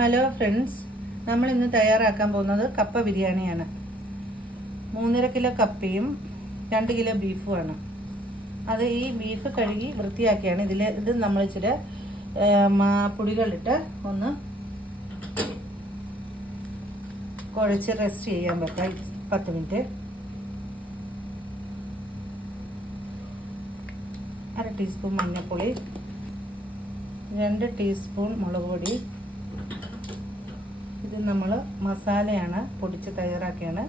Hello friends, നമ്മൾ ഇന്ന് തയ്യാറാക്കാൻ പോകുന്നത് കപ്പ ബിരിയാണിയാണ്. 3.5 കിലോ കപ്പയും 2 കിലോ ബീഫുമാണ്. അത് ഈ ബീഫ് കഴുകി വൃത്തിയാക്കിയാണ്. ഇത് നമ്മൾ ഇച്ചിരി പൊടികളിട്ട് ഒന്ന് കുഴച്ച് റെസ്റ്റ് ചെയ്യാൻ വെക്കാം 10 മിനിറ്റ്. 1/2 ടീസ്പൂൺ മഞ്ഞൾപ്പൊടി, 2 ടീസ്പൂൺ മുളക് പൊടി. ഇത് നമ്മൾ മസാലയാണ്, പൊടിച്ച് തയ്യാറാക്കിയാണ്.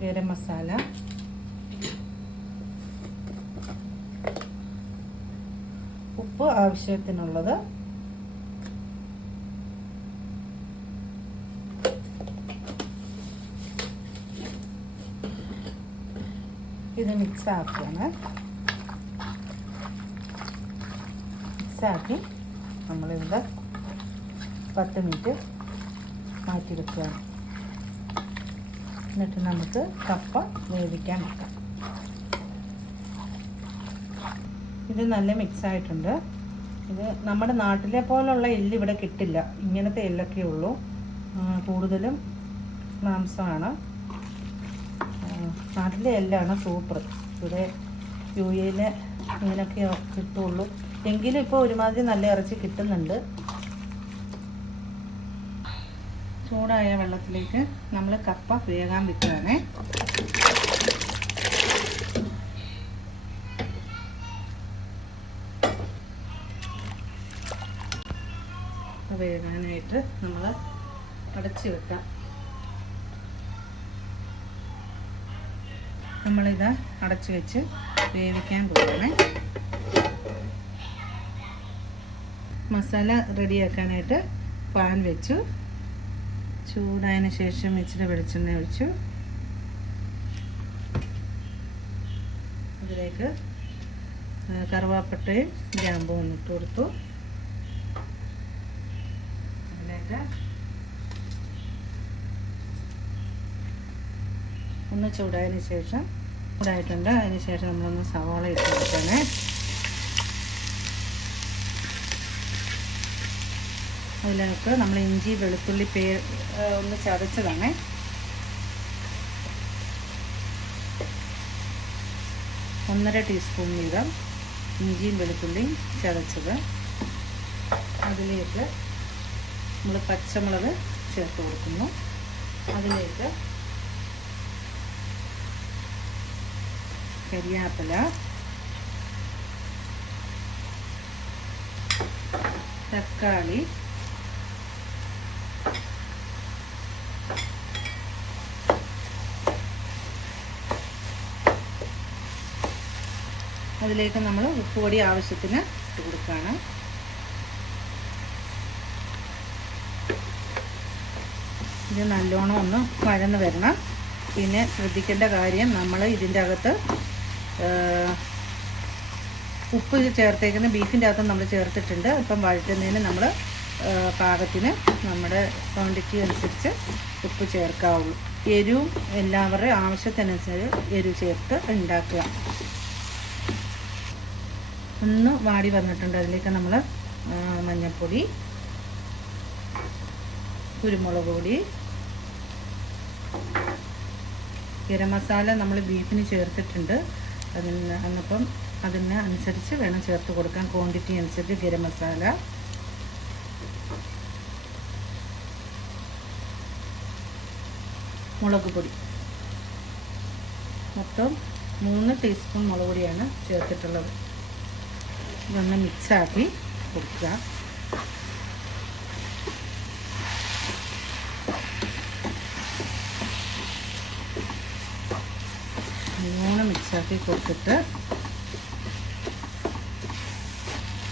ഗരം മസാല, ഉപ്പ് ആവശ്യത്തിനുള്ളത്, ഇത് മിക്സാക്കി നമ്മളിത് 10 മിനിറ്റ് മാറ്റി വെക്കുകയാണ്. എന്നിട്ട് നമുക്ക് കപ്പ വേവിക്കാൻ വെക്കാം. ഇത് നല്ല മിക്സായിട്ടുണ്ട്. ഇത് നമ്മുടെ നാട്ടിലെ പോലുള്ള എല്ല് ഇവിടെ കിട്ടില്ല. ഇങ്ങനത്തെ എല്ലൊക്കെ ഉള്ളൂ. കൂടുതലും മാംസമാണ്. നാട്ടിലെ എല്ലാണ് സൂപ്പർ. ഇവിടെ UAE ഇങ്ങനെയൊക്കെ കിട്ടുള്ളൂ. എങ്കിലും ഇപ്പോൾ ഒരുമാതിരി നല്ല ഇറച്ചി കിട്ടുന്നുണ്ട്. ചൂടായ വെള്ളത്തിലേക്ക് നമ്മൾ കപ്പ വേകാൻ വെക്കുകയാണ്. വേകാനായിട്ട് നമ്മൾ അടച്ച് വെക്കാം. നമ്മളിത് അടച്ച് വെച്ച് വേവിക്കാൻ പോവുകയാണ്. മസാല റെഡിയാക്കാനായിട്ട് പാൻ വെച്ചു. ചൂടായതിന് ശേഷം ഇച്ചിരി വെളിച്ചെണ്ണ ഒഴിച്ചു. അതിലേക്ക് കറുവാപ്പട്ടയും ഗ്രാമ്പും ഇട്ട് കൊടുത്തു. അതിലേക്ക് ഒന്ന് ചൂടായതിന് ശേഷം ചൂടായിട്ടുണ്ട്. അതിന് ശേഷം നമ്മളൊന്ന് സവാള ഇട്ട് കൊടുക്കണേ. അതിലേക്ക് നമ്മൾ ഇഞ്ചി വെളുത്തുള്ളി ഒന്ന് ചതച്ചതാണ്. ഒന്നര ടീസ്പൂൺ വീതം ഇഞ്ചിയും വെളുത്തുള്ളിയും ചതച്ചത്. അതിലേക്ക് നമ്മൾ പച്ചമുളക് ചേർത്ത് കൊടുക്കുന്നു. അതിലേക്ക് കരിയാപ്പില, തക്കാളി, അതിലേക്ക് നമ്മൾ ഉപ്പുപൊടി ആവശ്യത്തിന് ഇട്ട് കൊടുക്കുകയാണ്. ഇത് നല്ലോണം ഒന്ന് വഴന്ന് വരണം. പിന്നെ ശ്രദ്ധിക്കേണ്ട കാര്യം, നമ്മൾ ഇതിൻ്റെ അകത്ത് ഉപ്പ് ചേർത്തേക്കുന്ന ബീഫിൻ്റെ അകത്ത് നമ്മൾ ചേർത്തിട്ടുണ്ട്. ഇപ്പം വഴറ്റുന്നതിന് നമ്മൾ പാകത്തിന് നമ്മുടെ ക്വാണ്ടിറ്റി അനുസരിച്ച് ഉപ്പ് ചേർക്കാവുള്ളൂ. എരിവും എല്ലാവരുടെ ആവശ്യത്തിനനുസരിച്ച് എരിവ് ചേർത്ത് ഉണ്ടാക്കുക. ഒന്ന് വാടി വന്നിട്ടുണ്ട്. അതിലേക്ക് നമ്മൾ മഞ്ഞൾപ്പൊടി, കുരുമുളക് പൊടി, ഗരം മസാല നമ്മൾ ബീഫിന് ചേർത്തിട്ടുണ്ട്. അപ്പം അതിന് അനുസരിച്ച് വേണം ചേർത്ത് കൊടുക്കാൻ. ക്വാണ്ടിറ്റി അനുസരിച്ച് ഗരം മസാല, മുളക് പൊടി, മൊത്തം 3 ടീസ്പൂൺ മുളക് പൊടിയാണ് ചേർത്തിട്ടുള്ളത്. ഇതൊന്ന് മിക്സാക്കി കൊടുക്കുക. നല്ലോണം മിക്സാക്കി കൊടുത്തിട്ട്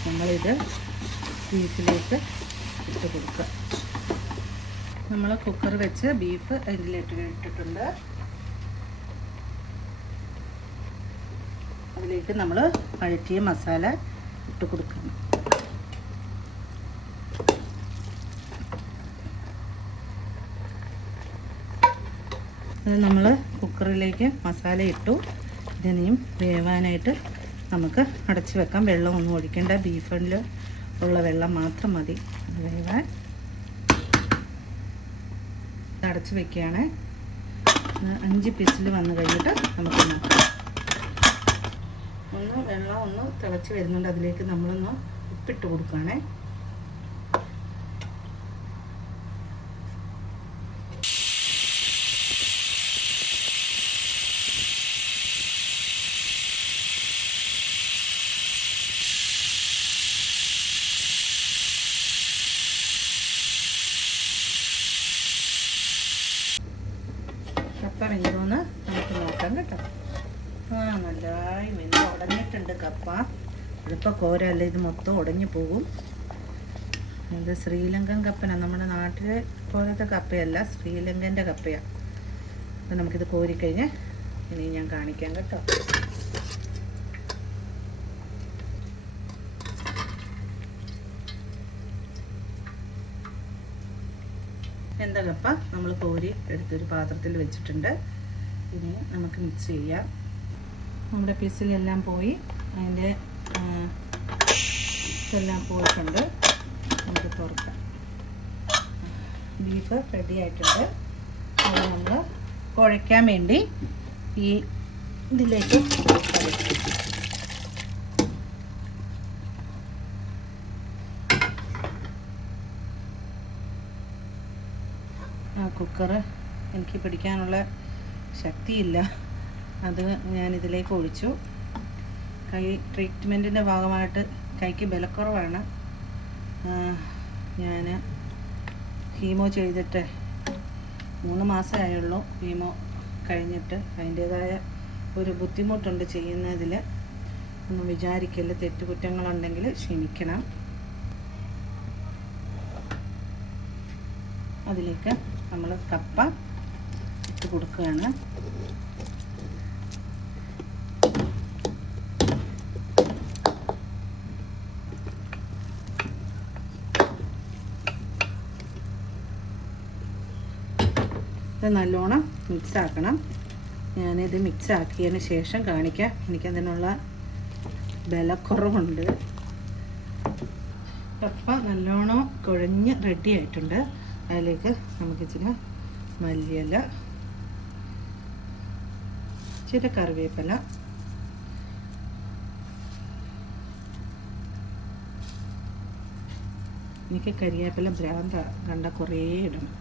നമ്മളിത് ബീഫിലേക്ക് ഇട്ട് കൊടുക്കുക. നമ്മൾ കുക്കർ വെച്ച് ബീഫ് ഇട്ടിട്ടുണ്ട്. അതിലേക്ക് നമ്മൾ വഴറ്റിയ മസാല ഇട്ട് കൊടുക്കുന്നു. അത് നമ്മൾ കുക്കറിലേക്ക് മസാല ഇട്ടു. ഇതിനെയും വേവാനായിട്ട് നമുക്ക് അടച്ച് വെക്കാം. വെള്ളമൊന്നും ഒഴിക്കേണ്ട. ബീഫിൽ ഉള്ള വെള്ളം മാത്രം മതി അത് വേവാൻ. അടച്ച് വെക്കുകയാണ്. 5 പിസിൽ വന്ന് കഴിഞ്ഞിട്ട് നമുക്ക് നോക്കാം. വെള്ളം ഒന്ന് തിളച്ച് വരുന്നുണ്ട്. അതിലേക്ക് നമ്മളൊന്ന് ഉപ്പിട്ട് കൊടുക്കുകയാണേ. കപ്പ വെന്തോന്ന് നമുക്ക് നോക്കാം കേട്ടോ. നല്ലതായി വെന്ത് ഉടഞ്ഞിട്ടുണ്ട് കപ്പ. ഇതിപ്പോൾ കോരല്ല, ഇത് മൊത്തം ഉടഞ്ഞു പോകും. ഇത് ശ്രീലങ്കൻ കപ്പയാണ്, നമ്മുടെ നാട്ടിലെ പോലത്തെ കപ്പയല്ല, ശ്രീലങ്കൻ്റെ കപ്പയാണ്. അപ്പം നമുക്കിത് കോരിക്കഴിഞ്ഞ് ഇനി ഞാൻ കാണിക്കാം കേട്ടോ. വെന്ത കപ്പ നമ്മൾ കോരി എടുത്തൊരു പാത്രത്തിൽ വെച്ചിട്ടുണ്ട്. ഇനി നമുക്ക് മിക്സ് ചെയ്യാം. നമ്മുടെ പീസിലെല്ലാം പോയി, അതിൻ്റെ ഇതെല്ലാം പോയിട്ടുണ്ട്. നമുക്ക് തുറക്കാം. ബീഫ് റെഡി ആയിട്ടുണ്ട്. അത് നമ്മൾ കുഴയ്ക്കാൻ വേണ്ടി ഈ ഇതിലേക്ക് കുക്കറ് എനിക്ക് പിടിക്കാനുള്ള ശക്തിയില്ല, അത് ഞാനിതിലേക്ക് ഒഴിച്ചു. കൈ ട്രീറ്റ്മെൻറ്റിൻ്റെ ഭാഗമായിട്ട് കൈക്ക് ബലക്കുറവാണ്. ഞാൻ ഹീമോ ചെയ്തിട്ട് 3 മാസമായുള്ളൂ. ഹീമോ കഴിഞ്ഞിട്ട് അതിൻ്റേതായ ഒരു ബുദ്ധിമുട്ടുണ്ട് ചെയ്യുന്നതിൽ. ഒന്നും വിചാരിക്കല്, തെറ്റുകുറ്റങ്ങളുണ്ടെങ്കിൽ ക്ഷമിക്കണം. അതിലേക്ക് നമ്മൾ കപ്പ ഇട്ട് കൊടുക്കുകയാണ്. ഇത് നല്ലോണം മിക്സ് ആക്കണം. ഞാനിത് മിക്സ് ആക്കിയതിന് ശേഷം കാണിക്കാം. എനിക്കതിനുള്ള ബലക്കുറവുണ്ട്. കപ്പ നല്ലോണം കുഴഞ്ഞ് റെഡി ആയിട്ടുണ്ട്. അതിലേക്ക് നമുക്ക് ഇച്ചിരി മല്ലിയില, ഇച്ചിരി കറിവേപ്പില, എനിക്ക് കരിവേപ്പില ഭ്രാന്ത കണ്ട കുറേ ഇടണം.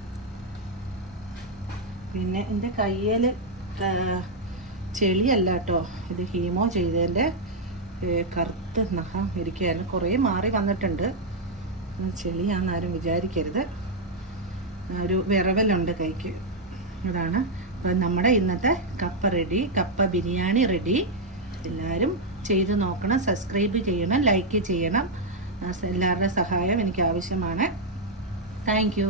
പിന്നെ എൻ്റെ കയ്യിൽ ചെളിയല്ല കേട്ടോ, ഇത് ഹീമോ ചെയ്തതിൻ്റെ കറുത്ത് നഖം ഇരിക്കുകയായിരുന്നു. കുറേ മാറി വന്നിട്ടുണ്ട്. ചെളിയാണെന്ന് ആരും വിചാരിക്കരുത്. ഒരു വിറവലുണ്ട് കൈക്ക്, അതാണ്. അപ്പം നമ്മുടെ ഇന്നത്തെ കപ്പ റെഡി, കപ്പ ബിരിയാണി റെഡി. എല്ലാവരും ചെയ്ത് നോക്കണം, സബ്സ്ക്രൈബ് ചെയ്യണം, ലൈക്ക് ചെയ്യണം. എല്ലാവരുടെ സഹായം എനിക്ക് ആവശ്യമാണ്. Thank you.